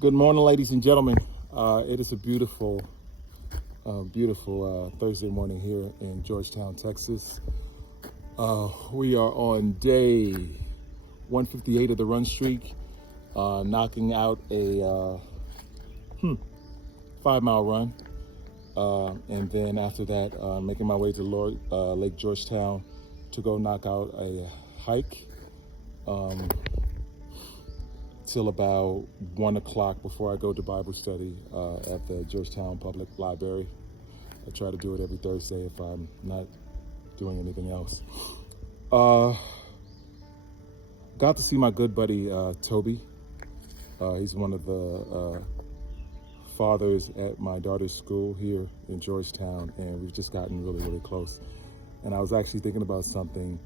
Good morning, ladies and gentlemen. It is a beautiful Thursday morning here in Georgetown, Texas. We are on day 158 of the run streak, knocking out a 5-mile run. And then after that, making my way to Lake Georgetown to go knock out a hike. Till about 1 o'clock before I go to Bible study at the Georgetown Public Library. I try to do it every Thursday if I'm not doing anything else. Got to see my good buddy Toby. He's one of the fathers at my daughter's school here in Georgetown, and we've just gotten really close. And I was actually thinking about something.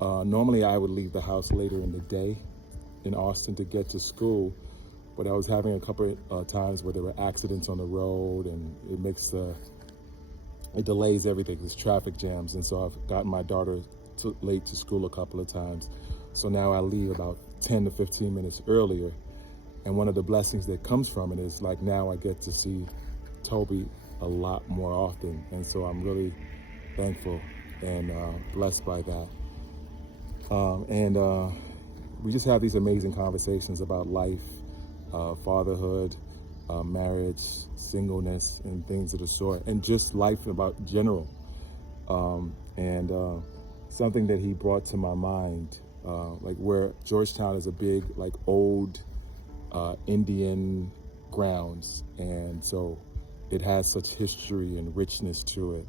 Normally I would leave the house later in the day in Austin to get to school, but I was having a couple of times where there were accidents on the road, and it delays everything. There's traffic jams, and so I've gotten my daughter late to school a couple of times. So now I leave about 10 to 15 minutes earlier, and one of the blessings that comes from it is like now I get to see Toby a lot more often, and so I'm really thankful and blessed by that. We just have these amazing conversations about life, fatherhood, marriage, singleness, and things of the sort, and just life about general. Something that he brought to my mind, like where Georgetown is a big, like old Indian grounds, and so it has such history and richness to it.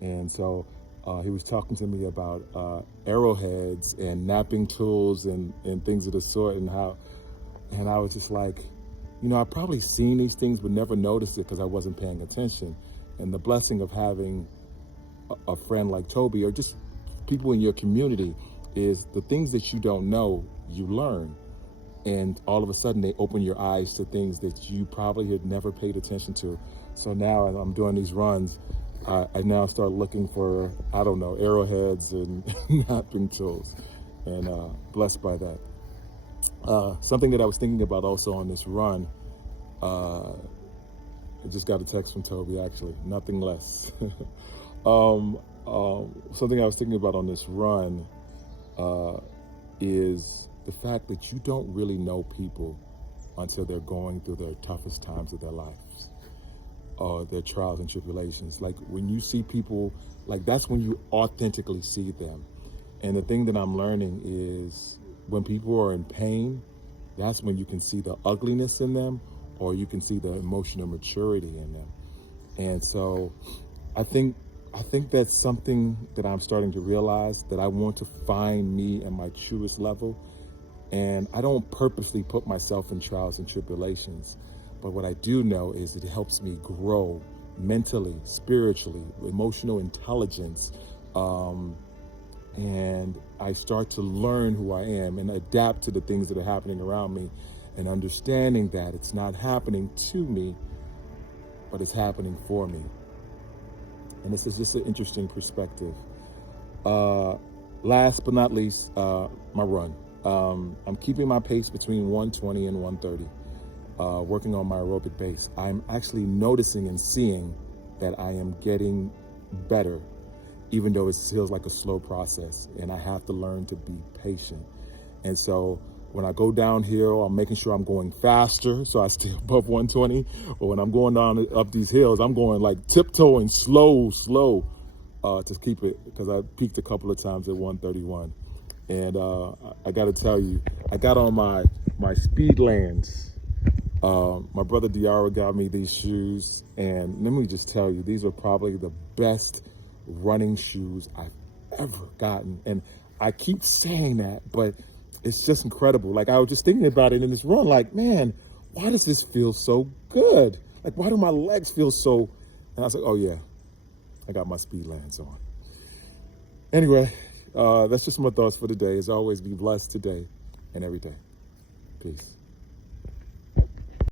And so he was talking to me about arrowheads and knapping tools and things of the sort, and I was just like, I've probably seen these things but never noticed it because I wasn't paying attention. And the blessing of having a friend like Toby, or just people in your community, is the things that you don't know, you learn. And all of a sudden they open your eyes to things that you probably had never paid attention to. So now as I'm doing these runs, I now start looking for, arrowheads and knapping tools, and blessed by that. Something that I was thinking about also on this run, I just got a text from Toby, actually, nothing less. Something I was thinking about on this run is the fact that you don't really know people until they're going through their toughest times of their lives, or their trials and tribulations. Like when you see people, like that's when you authentically see them. And the thing that I'm learning is when people are in pain, that's when you can see the ugliness in them, or you can see the emotional maturity in them. And so I think that's something that I'm starting to realize, that I want to find me at my truest level. And I don't purposely put myself in trials and tribulations. But what I do know is it helps me grow mentally, spiritually, emotional intelligence. And I start to learn who I am and adapt to the things that are happening around me, and understanding that it's not happening to me, but it's happening for me. And this is just an interesting perspective. Last but not least, my run. I'm keeping my pace between 120 and 130. Working on my aerobic base. I'm actually noticing and seeing that I am getting better, even though it feels like a slow process, and I have to learn to be patient. And so when I go downhill, I'm making sure I'm going faster so I stay above 120, or when I'm going down up these hills, I'm going like tiptoeing slow to keep it, because I peaked a couple of times at 131. And I got to tell you, I got on my Speedlands. My brother Diara got me these shoes, and let me just tell you, these are probably the best running shoes I've ever gotten. And I keep saying that, but it's just incredible. Like, I was just thinking about it in this run, like, man, why does this feel so good? Like, why do my legs feel so? And I was like, oh yeah, I got my Speedlands on. Anyway, that's just my thoughts for today. As always, be blessed today and every day. Peace.